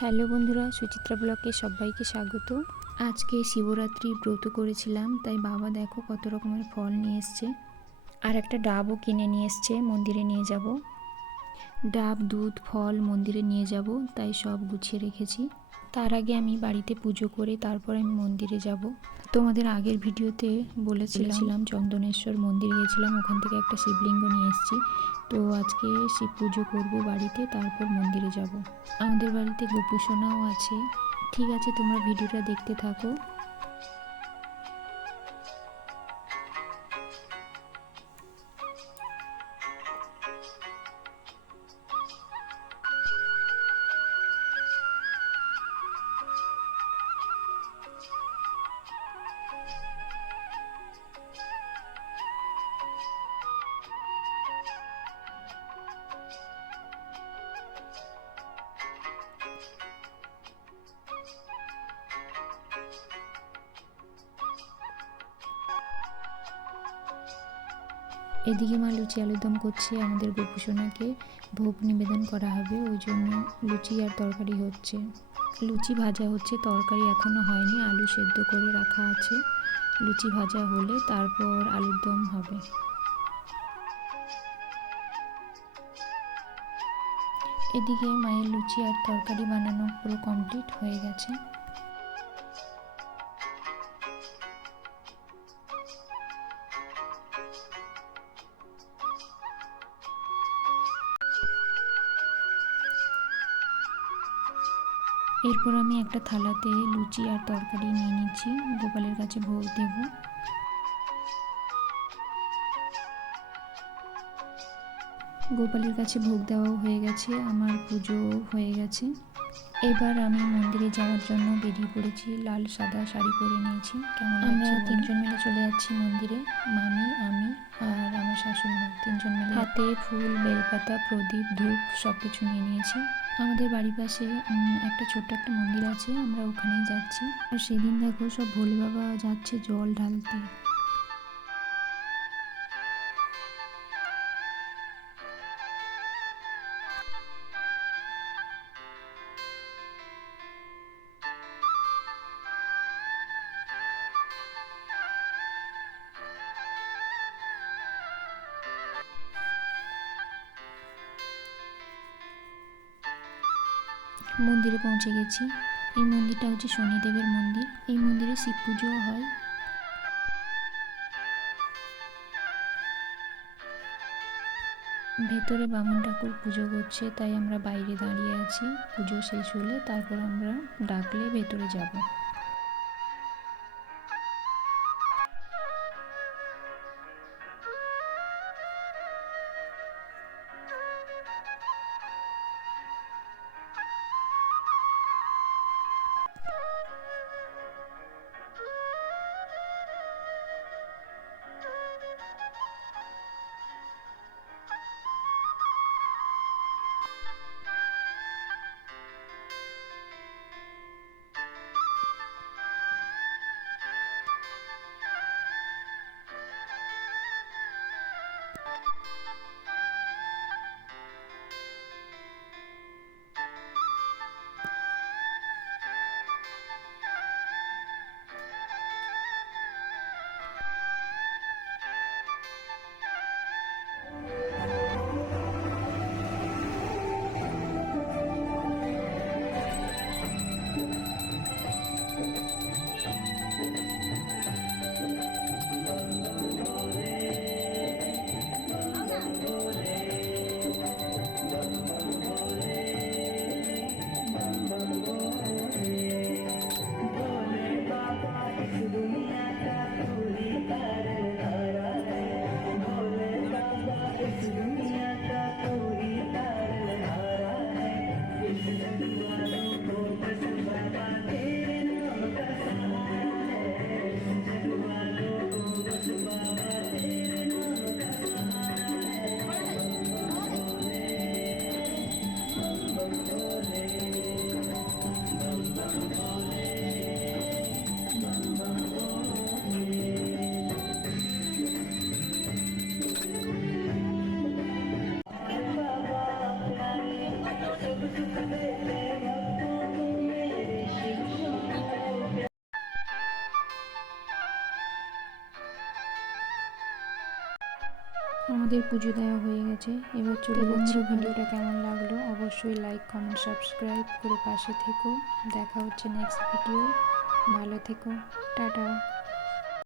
Hello বন্ধুরা, সুচিত্রা ব্লগে সবাইকে স্বাগত। আজকে শিবরাত্রি ব্রত করেছিলাম, তাই বাবা দেখো কত রকমের ফল নিয়ে এসছে। আর একটা ডাবও কিনে নিয়ে এসছে, মন্দিরে নিয়ে যাব। ডাব, দুধ, ফল মন্দিরে নিয়ে যাব, তাই সব গুছিয়ে রেখেছি। তার আগে আমি বাড়িতে পুজো করে তারপর আমি মন্দিরে যাব। তোমাদের আগের ভিডিওতে বলেছিলাম চন্দনেশ্বর মন্দিরে গেছিলাম, ওখান থেকে একটা শিবলিঙ্গ নিয়ে এসেছি। তো আজকে শিব পুজো করবো বাড়িতে, তারপর মন্দিরে যাব। আমাদের বাড়িতে গোপুসোনাও আছে। ঠিক আছে, তোমরা ভিডিওটা দেখতে থাকো। এদিকে মা লুচি আলুরদম করছে, আমাদের গোপুসোনাকে ভোগ নিবেদন করা হবে, ওই জন্য লুচি আর তরকারি হচ্ছে। লুচি ভাজা হচ্ছে, তরকারি এখনও হয়নি, আলু সেদ্ধ করে রাখা আছে। লুচি ভাজা হলে তারপর আলুর দম হবে। এদিকে মায়ের লুচি আর তরকারি বানানো পুরো কমপ্লিট হয়ে গেছে। এরপর আমি একটা থালাতে লুচি আর তরকারি নিয়ে নিচ্ছি, গোপালের কাছে ভোগ দেব। গোপালের কাছে ভোগ দেওয়াও হয়ে গেছে, আমার পুজো হয়ে গেছে। এবার আমি মন্দিরে যাওয়ার জন্য বেরিয়ে পড়েছি, লাল সাদা শাড়ি পরে নিয়েছি। আমরা তিনজন মিলে চলে যাচ্ছি মন্দিরে, মামি, আমি আর আমার শাশুড়ি মা, তিনজন মিলে। হাতে ফুল, বেলপাতা, প্রদীপ, ধূপ সব কিছু নিয়ে নিয়েছি। আমাদের বাড়ির পাশে একটা ছোট্ট একটা মন্দির আছে, আমরা ওখানেই যাচ্ছি। আর সেদিন দেখো সব ভোলে বাবা যাচ্ছে জল ঢালতে। মন্দিরে পৌঁছে গেছি। এই মন্দিরটা হচ্ছে শনিদেবের মন্দির, এই মন্দিরে শিব পুজোও হয়। ভেতরে বামুন ঠাকুর পুজো করছে, তাই আমরা বাইরে দাঁড়িয়ে আছি। পুজো শেষ হলে তারপর আমরা ডাকলে ভেতরে যাব। আমাদের পুজো দেওয়া হয়ে গেছে, এবার চলে যাচ্ছি। ভিডিওটা কেমন লাগলো অবশ্যই লাইক কমেন্ট সাবস্ক্রাইব করে পাশে থেকো। দেখা হচ্ছে নেক্সট ভিডিও। ভালো থেকো, টাটা।